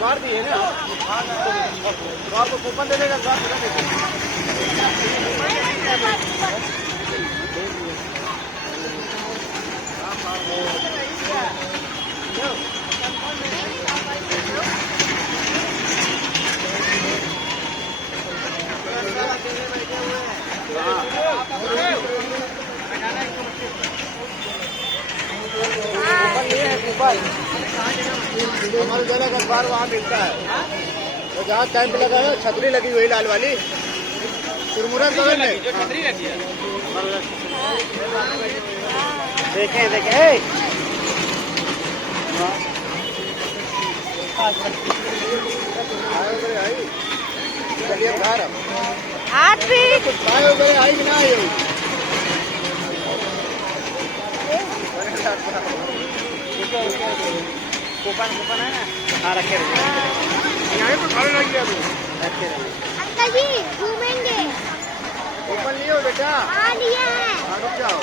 मार दिए ना तो आपको कूपन दे देगा हमारे जगह का बार वहाँ मिलता है तो जहाँ कैंप लगा है छतरी लगी हुई लाल वाली सिरमुरा कवर में जो छतरी लगी है देखें चलिए घर आज भी कुछ खाए हो गए आई कि ना आई कूपन है ना हाँ रखे यहाँ तो खड़े लग गया रखे अंकल जी घूमेंगे कूपन लिए हो बेटा हाँ लिए हैं रुक जाओ